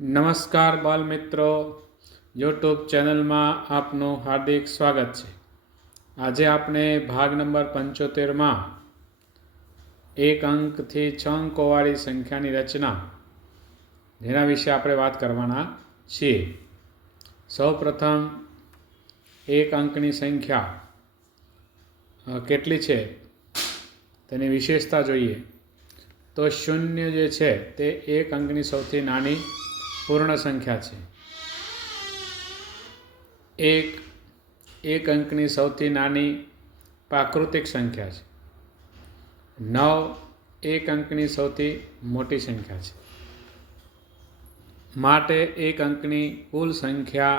નમસ્કાર બાલ મિત્રો, યુટ્યુબ ચેનલમાં આપનું હાર્દિક સ્વાગત છે। આજે આપણે ભાગ નંબર 75માં એક અંકથી 6 અંકોવાળી સંખ્યાની રચના જેના વિશે આપણે વાત કરવાના છીએ। સૌપ્રથમ એક અંકની સંખ્યા કેટલી છે તેની વિશેષતા જોઈએ તો શૂન્ય જે છે તે એક અંકની સૌથી નાની પૂર્ણ સંખ્યા છે। એક અંકની સૌથી નાની પ્રાકૃતિક સંખ્યા છે। 9 એક અંકની સૌથી મોટી સંખ્યા છે। માટે એક અંકની કુલ સંખ્યા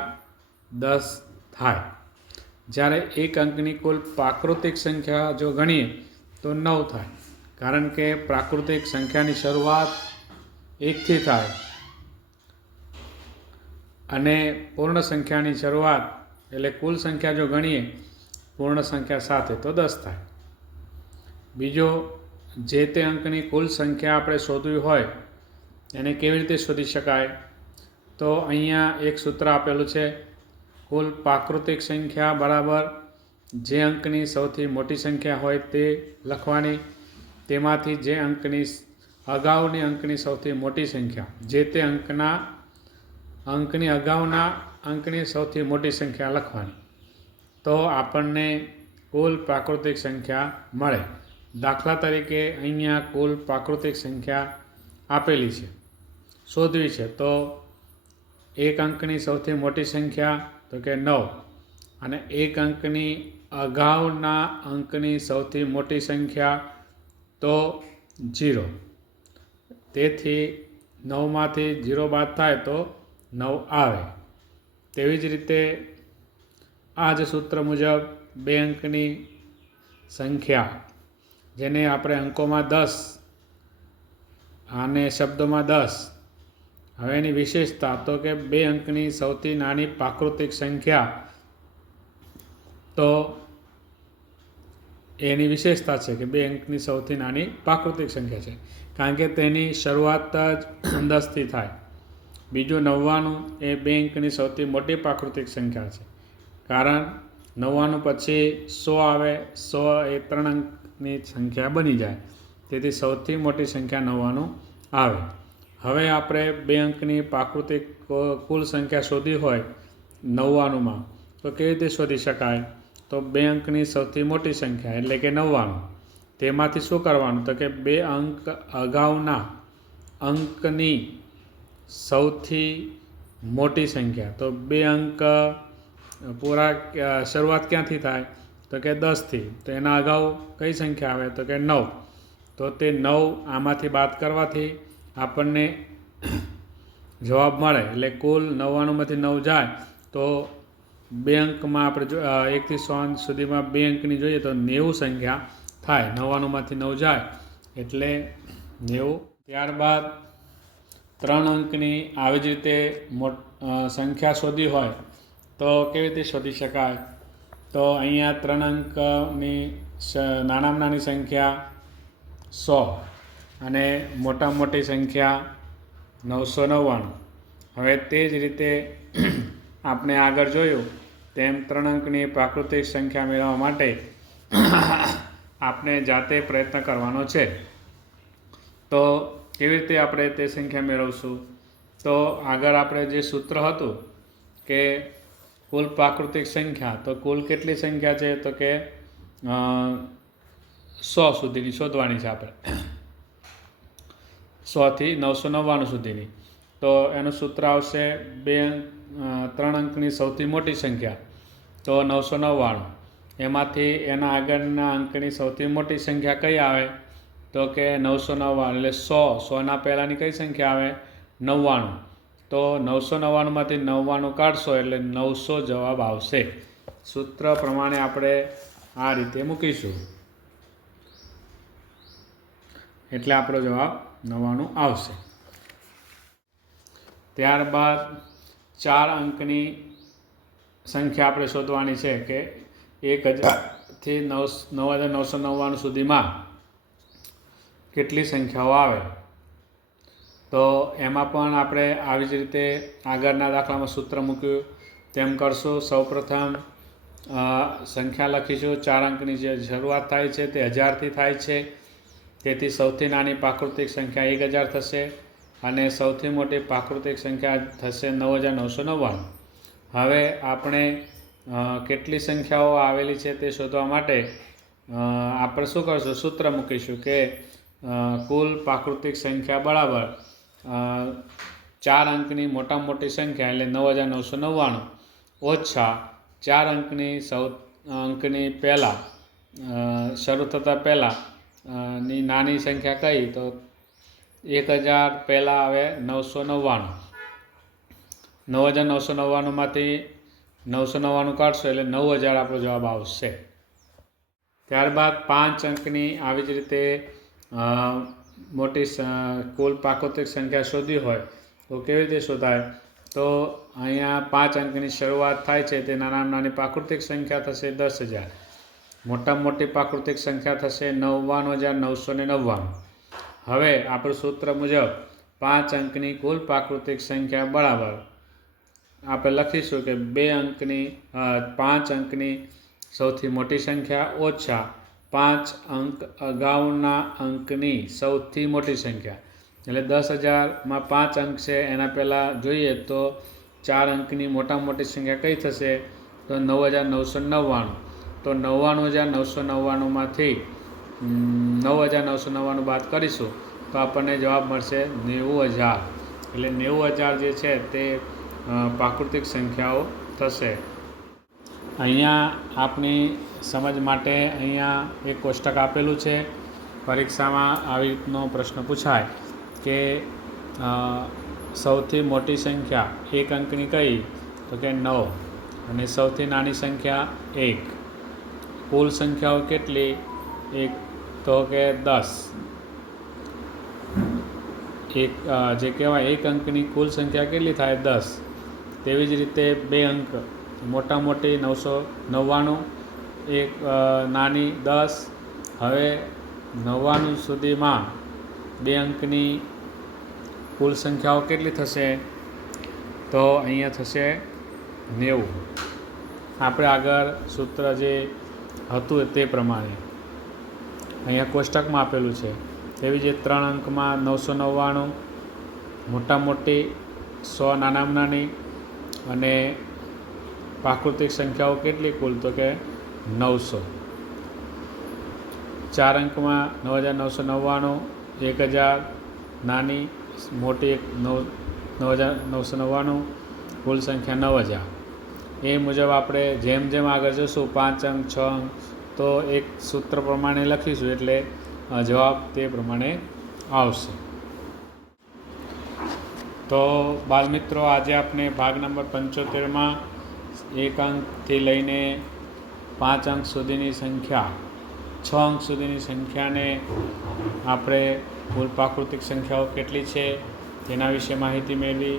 10 થાય। જ્યારે એક અંકની કુલ પ્રાકૃતિક સંખ્યા જો ગણીએ તો 9 થાય, કારણ કે પ્રાકૃતિક સંખ્યાની શરૂઆત 1 થી થાય અને પૂર્ણ સંખ્યાની શરૂઆત એટલે કુલ સંખ્યા જો ગણીએ પૂર્ણ સંખ્યા સાથે તો 10 થાય। બીજો, જે તે અંકની કુલ સંખ્યા આપણે શોધવી હોય એને કેવી રીતે શોધી શકાય તો અહીંયા એક સૂત્ર આપેલું છે, કુલ પ્રાકૃતિક સંખ્યા બરાબર જે અંકની સૌથી મોટી સંખ્યા હોય તે લખવાની, તેમાંથી જે અંકની અગાઉની અંકની સૌથી મોટી સંખ્યા જે તે અંકની અગાઉના અંકની સૌથી મોટી સંખ્યા લખવાની, તો આપણને કુલ પ્રાકૃતિક સંખ્યા મળે। દાખલા તરીકે અહીંયા કુલ પ્રાકૃતિક સંખ્યા આપેલી છે, શોધવી છે, તો એક અંકની સૌથી મોટી સંખ્યા તો કે 9 અને એક અંકની અગાઉના અંકની સૌથી મોટી સંખ્યા તો 0। તેથી 9માંથી 0 બાદ થાય તો 9 આવે। તેવી જ રીતે આ જ સૂત્ર મુજબ બે અંકની સંખ્યા જેને આપણે અંકોમાં 10 અને શબ્દોમાં 10, હવે એની વિશેષતા તો કે બે અંકની સૌથી નાની પ્રાકૃતિક સંખ્યા, તો એની વિશેષતા છે કે બે અંકની સૌથી નાની પ્રાકૃતિક સંખ્યા છે, કારણ કે તેની શરૂઆત જ 10થી થાય। બીજું 99 એ બે અંકની સૌથી મોટી પ્રાકૃતિક સંખ્યા છે, કારણ 99 પછી 100 આવે, 100 એ 3 અંકની સંખ્યા બની જાય, તેથી સૌથી મોટી સંખ્યા 99 આવે। હવે આપણે બે અંકની પ્રાકૃતિક કુલ સંખ્યા શોધી હોય 99માં તો કેવી રીતે શોધી શકાય તો બે અંકની સૌથી મોટી સંખ્યા એટલે કે 99, તેમાંથી શું કરવાનું તો કે બે અંક અગાઉના અંકની સૌથી મોટી સંખ્યા, તો બે અંક પૂરા શરૂઆત ક્યાંથી થાય તો કે 10થી, તો એના અગાઉ કઈ સંખ્યા આવે તો કે 9, તો તે 9 આમાંથી બાદ કરવાથી આપણને જવાબ મળે। એટલે કુલ 99માંથી 9 જાય તો બે અંકમાં આપણે 1 થી 100 સુધીમાં બે અંકની જોઈએ તો 90 સંખ્યા થાય। 99માંથી 9 જાય એટલે 90। ત્યારબાદ 3 અંકની આવી જ રીતે સંખ્યા શોધી હોય તો કેવી રીતે શોધી શકાય તો અહીંયા 3 અંકની નાનામાં નાની સંખ્યા 100 અને મોટામાં મોટી સંખ્યા 999। હવે તે જ રીતે આપણે આગળ જોયું તેમ 3 અંકની પ્રાકૃતિક સંખ્યા મેળવવા માટે આપણે જાતે પ્રયત્ન કરવાનો છે। તો કેવી રીતે આપણે તે સંખ્યા મેળવશું તો આગળ આપણે જે સૂત્ર હતું કે કુલ પ્રાકૃતિક સંખ્યા, તો કુલ કેટલી સંખ્યા છે તો કે 100 સુધીની શોધવાની છે આપણે, 100 થી 999 સુધીની, તો એનું સૂત્ર આવશે 3 અંકની સૌથી મોટી સંખ્યા તો 999, એમાંથી એના આગળના અંકની સૌથી મોટી સંખ્યા કઈ આવે તો કે 999 એટલે 100ના પહેલાંની કઈ સંખ્યા આવે 99, તો 999માંથી 99 કાઢશો એટલે 900 જવાબ આવશે। સૂત્ર પ્રમાણે આપણે આ રીતે મૂકીશું એટલે આપણો જવાબ 99 આવશે। ત્યારબાદ 4 અંકની સંખ્યા આપણે શોધવાની છે કે 1000થી 9999 સુધીમાં કેટલી સંખ્યાઓ આવે, તો એમાં પણ આપણે આવી જ રીતે આગળના દાખલામાં સૂત્ર મૂક્યું તેમ કરશું. સૌપ્રથમ સંખ્યા લખીશું. 4 અંકની જે શરૂઆત થાય છે તે 1000થી થાય છે, તેથી સૌથી નાની પ્રાકૃતિક સંખ્યા 1000 થશે અને સૌથી મોટી પ્રાકૃતિક સંખ્યા થશે 9999. હવે આપણે કેટલી સંખ્યાઓ આવેલી છે તે શોધવા માટે આપણે શું કરશું? સૂત્ર મૂકીશું કે કુલ પ્રાકૃતિક સંખ્યા બરાબર 4 અંકની મોટામાં મોટી સંખ્યા એટલે 9999 ઓછા 4 અંકની પહેલાં શરૂ થતાં પહેલાં ની નાની સંખ્યા કઈ? તો 1000 પહેલાં આવે 999. 9999માંથી 999 કાઢશો એટલે 9000 આપણો જવાબ આવશે. ત્યારબાદ 5 અંકની આવી જ રીતે મોટી કુલ પ્રાકૃતિક સંખ્યા શોધવી હોય તો કેવી રીતે શોધાય? તો અહીંયા 5 અંકની શરૂઆત થાય છે તે નાનામાં નાની પ્રાકૃતિક સંખ્યા થશે 10000. મોટામાં મોટી પ્રાકૃતિક સંખ્યા થશે 99999. હવે આપણું સૂત્ર મુજબ 5 અંકની કુલ પ્રાકૃતિક સંખ્યા બરાબર આપણે લખીશું કે 5 અંકની સૌથી મોટી સંખ્યા ઓછા 5 અંક અગાઉના અંકની સૌથી મોટી સંખ્યા. એટલે 10000માં 5 અંક છે એના પહેલાં જોઈએ તો 4 અંકની મોટામાં મોટી સંખ્યા કઈ થશે? તો 9999. તો 99999માંથી 9999 બાદ કરીશું તો આપણને જવાબ મળશે 90000. એટલે 90000 જે છે તે પ્રાકૃતિક સંખ્યાઓ થશે. અહીંયા આપણી સમજ માટે અહીંયા એક કોષ્ટક આપેલું છે. પરીક્ષામાં આવી રીતનો પ્રશ્ન પૂછાય કે સૌથી મોટી સંખ્યા 1 અંકની કઈ? તો કે 9 અને સૌથી નાની સંખ્યા 1. કુલ સંખ્યાઓ કેટલી? 1 તો કે 10. જે કહેવાય 1 અંકની કુલ સંખ્યા કેટલી થાય? 10. તેવી જ રીતે 2 અંક મોટા મોટી 999, એક નાની 10. હવે 99 સુધીમાં 2 અંકની કુલ સંખ્યાઓ કેટલી થશે? તો અહીંયા થશે 90. આપણે આગળ સૂત્ર જે હતું તે પ્રમાણે અહીંયા કોષ્ટકમાં આપેલું છે. તેવી જ 3 અંકમાં 999, મોટા મોટી 100 નાનામાં નાની અને પ્રાકૃતિક સંખ્યાઓ કેટલી કુલ? તો કે 900. 4 અંકમાં 9999, 1000 નાની મોટી 9999, કુલ સંખ્યા 9000. એ મુજબ આપણે જેમ જેમ આગળ જશું 5 અંક 6 અંક તો એક સૂત્ર પ્રમાણે લખીશું એટલે જવાબ તે પ્રમાણે આવશે. તો બાળમિત્રો, આજે આપણે ભાગ નંબર 75માં 1 અંકથી લઈને 5 અંક સુધીની સંખ્યા 6 અંક સુધીની સંખ્યાને આપણે કુલ પ્રાકૃતિક સંખ્યાઓ કેટલી છે તેના વિશે માહિતી મેળવી.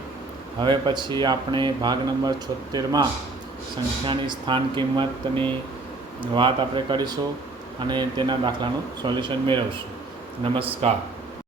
હવે પછી આપણે ભાગ નંબર 76માં સંખ્યાની સ્થાન કિંમતની વાત આપણે કરીશું અને તેના દાખલાનું સોલ્યુશન મેળવશું. નમસ્કાર.